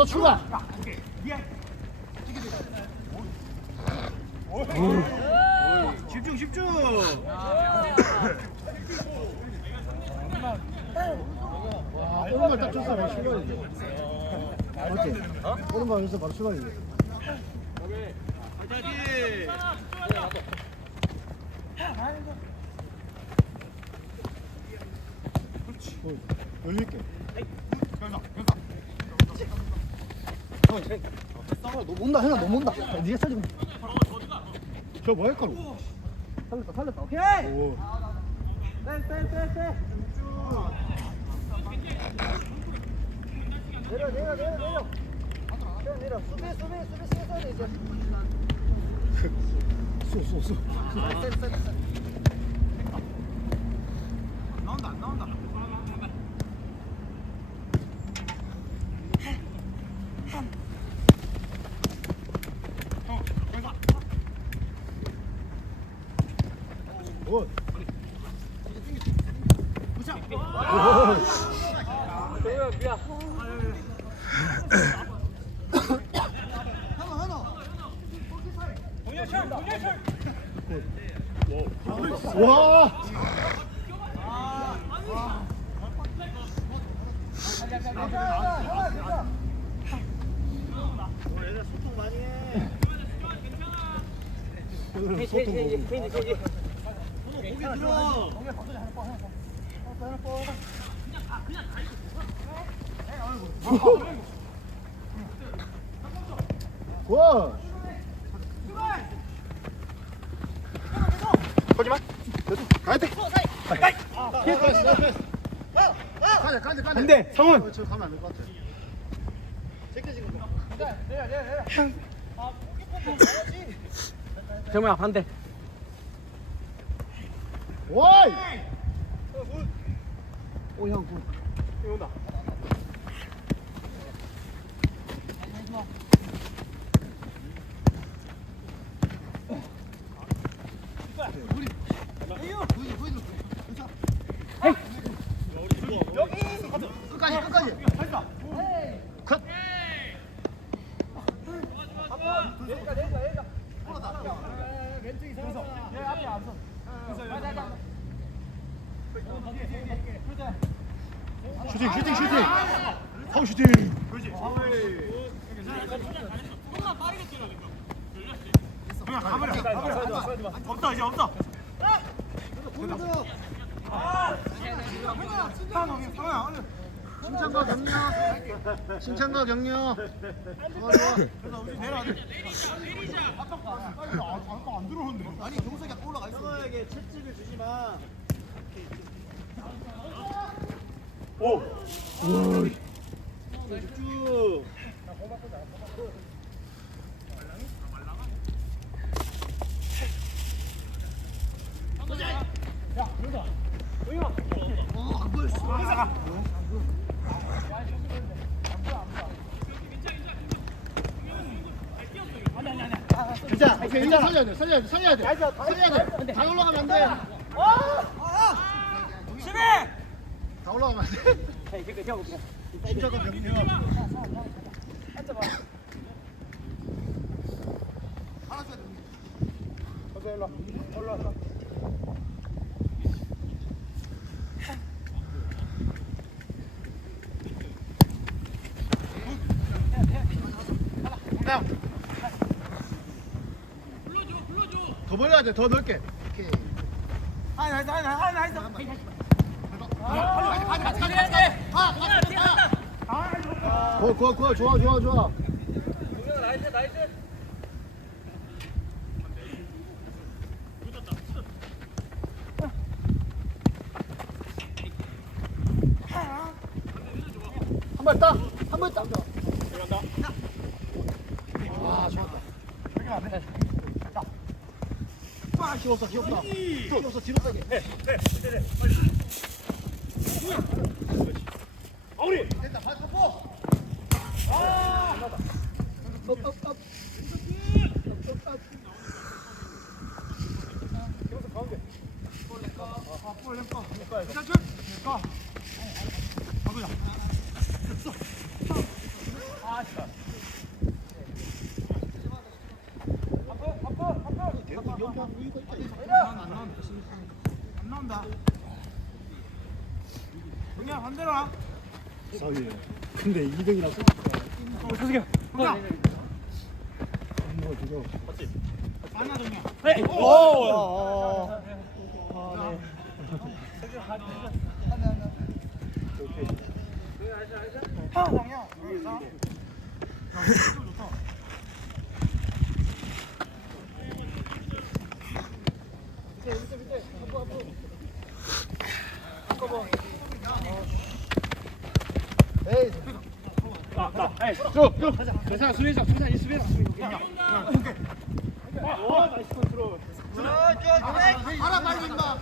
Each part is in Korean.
바로 출발. 집중 집중. 와, 오른발 딱 쳤어 바로 출발이지. 맞지? 오른발 해서 바로 출발이지. 화이팅. 어, 여유 있게. 너 못다 해나 너 못다. 네가 차지고. 저뭐 할까로? 살렸다 살렸다. 오케이. 오. 내려 내려 내려 내려 내려 내려 수비 수비 수비 수비 이제 쏘쏘 쏘. 나온다 안 나온다. 오. 동현 미야 와. 얘들 소통 많이 해. 오늘 소통 케이지 보고. 케이지 케이지 고개 들 어. 와. 거짓말. 가야 돼. 가자, 가자, 가자. 근데 성훈. 어, 저 가면 안 될 것 같아. 정우야 반대 와이. 오형 군. 끝까지 끝까지. 컷. 슈팅 슈팅 슈팅. 하우 슈팅. 없다 이제 없다. 칭찬과 격려. 칭찬과 격려. 좋아 좋아. 아니 경석이 올라가 있어. 형에게 채찍을 주지 마. 오. 집 일단 살려야 돼 살려야 돼 살려야 돼. 살려야 돼다 올라가면 안 돼 다 올라가면 안돼 칭찬과 격려 더 벌려야 돼 더 넓게. 오케이. 하나 나이스 하나 하나 나이스. 고 고 고 좋아 좋아 좋아 나이스 나이스 한발 따! 한발 따! 와 좋았다 와 귀엽다 귀엽다 귀엽다 뒤로 빼게 아우리. 근데 2등이라서. 어, 사석이야. 로 와. 싸우네. 근데 2등이라 쏘. 그냥. 한번 주죠. 아니야, 동이야. 오! 아, 동이야. 여기서. 에이, 괜찮아 수비자 수비자 이 수비자. 알아, 빨리 임마.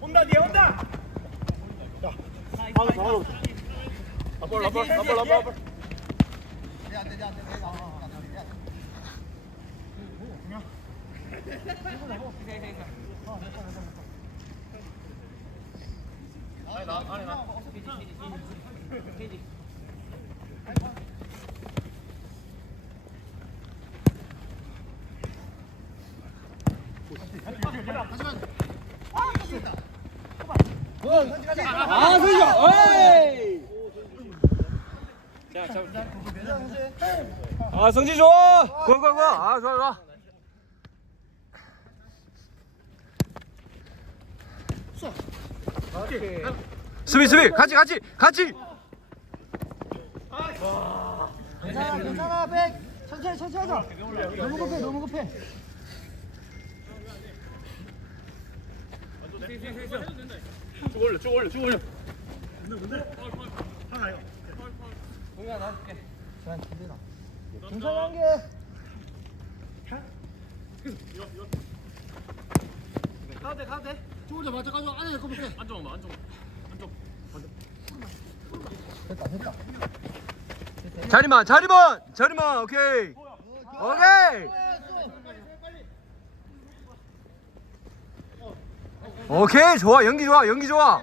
온다, 뒤에 온다. 아 볼 아 볼 아 볼 아 볼 아볼. 아, 승자! 에이! 아 성진 좋아 고고고 아 좋아 좋아 수비 수비 같이 같이 같이 괜찮아, 괜찮아, 백! 천천히, 천천히 하자. 너무 급해, 너무 급해. 쭉 올려 쭉 올려 쭉 올려. 괜찮아, 한 개. 가도 돼, 가도 돼. 쭉 올려 맞아 가져 안에 거 볼게. 됐다, 됐다. 자리만 자리만 자리만 오케이. 오케이. 오케이 좋아 연기 좋아 연기 좋아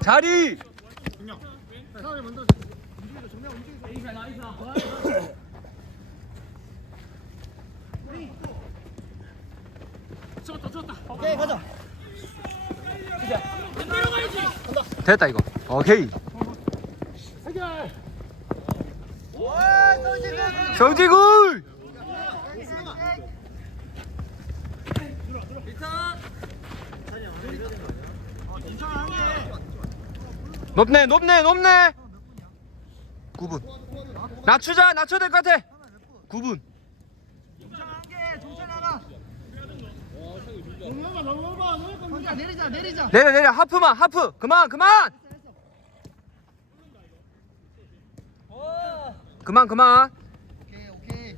자리! 오케이, 가자. 됐다 이거. 오케이. 정지굴 높네 높네 높네. 9분. 낮추자 낮춰야 될 것 같아. 9분. 혼자 내리자, 내리자. 내려 내려. 하프만 하프. 그만 그만. 그만 그만. 오케이, 오케이.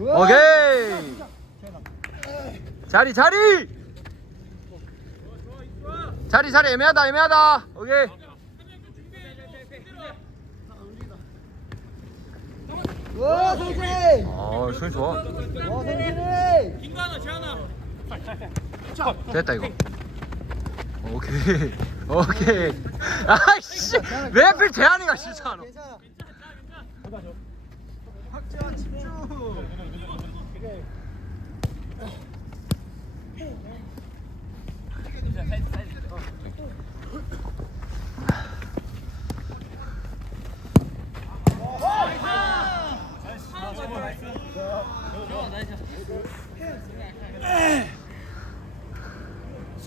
오케이. 자리 자리 자리 자리 애매하다 애매하다 오케이 와, 성진! 아 소리 좋아 와, 성진이! 됐다 이거 오케이 오케이 아이씨 왜 하필 재한이가 실수하노 괜찮아. 학자 집중.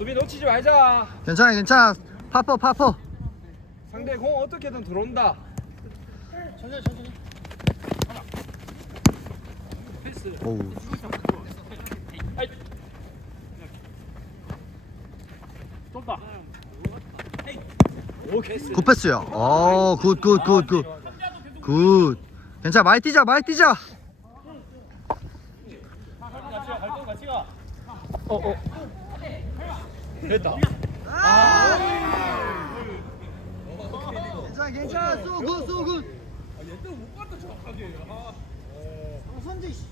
수비 놓치지 말자. 괜찮아, 괜찮아. 파퍼 파퍼. 상대 공 어떻게든 들어온다. 천천히 천천히. 오 오케이. 굿패스야. 어굿굿굿굿. 굿. 괜찮아 많이 뛰자 많이 뛰자. 어 어. 됐다. 괜찮아 괜찮아 쏘굿 쏘굿 선지 씨.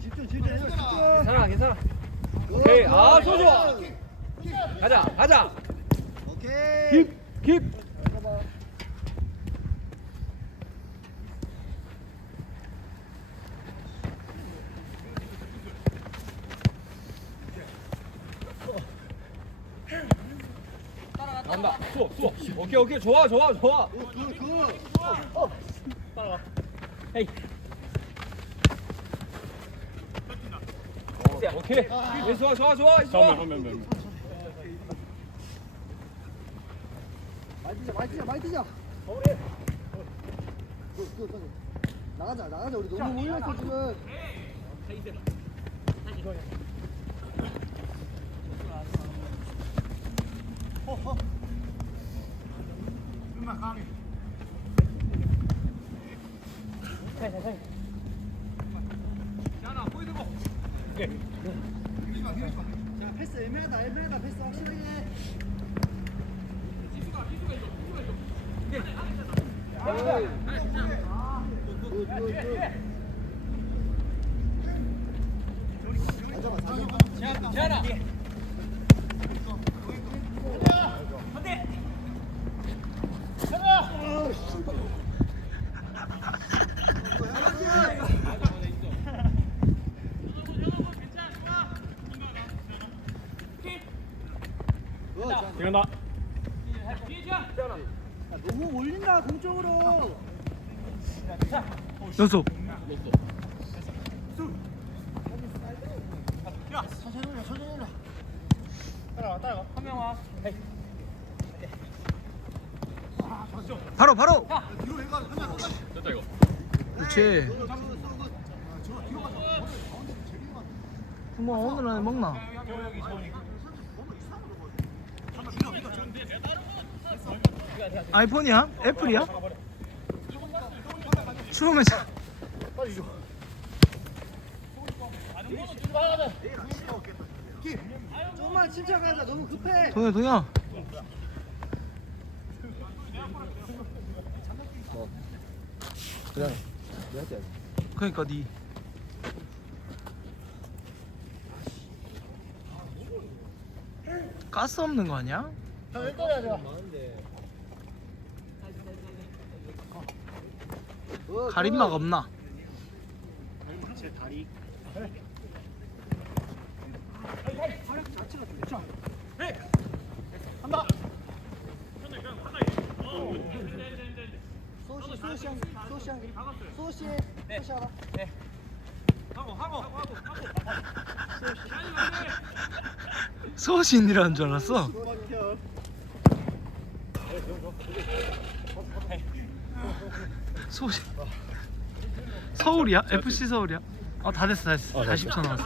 집중 집중 집중 괜찮아 괜찮아. 오케이. 아 좋아. 가자 가자. 오케이 깁. 간 오케이, 오케이. 좋아, 좋아, 좋아. 따라가. 헤이. 오케이. 예, 좋아, 좋아, 좋아. 좋아. 많이 뛰자 많이 뛰자 많이 뛰자 굿, 굿, 굿. 나가자 나가자 우리 너무 몰렸어 지금 자 패스 애매하다 애매하다 패스 확실하게 재현아. 재현아. 너무 몰린다 공쪽으로 연속. 천천히 올려 천천히 올려 바로 바로 됐다 이거. 그렇지 뭐 오늘 안에 먹나 아이폰이야? 애플이야? 추우면 자 조금만 침착하자 너무 급해 동현 동현 그냥 그러니까 니 가스 없는 거 아니야? 가림막 없나? 소시 소시 한 소시 한 소시 소시 하나? 소신이라는 줄 알았어. 소신. 서울이야? FC 서울이야? 어, 다 됐어, 다 됐어. 40초 남았어.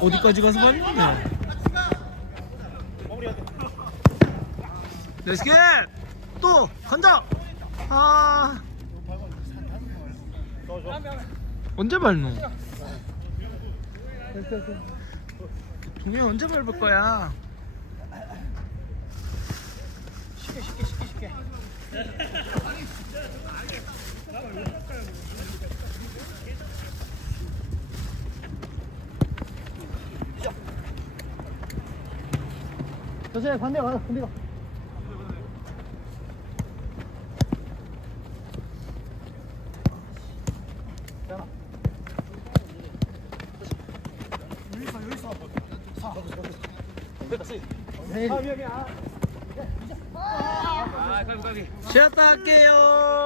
어디까지 가서 봤는데? 렛츠 겟! 또 간다! 아 언제 밟노? 동해 언제 밟을 거야? 쉽게 쉽게 쉽게 쉽게 선생님 반대 가 반대 가 여기 있어 여기 있어 아, 가비, 가비. 쉬었다 할게요.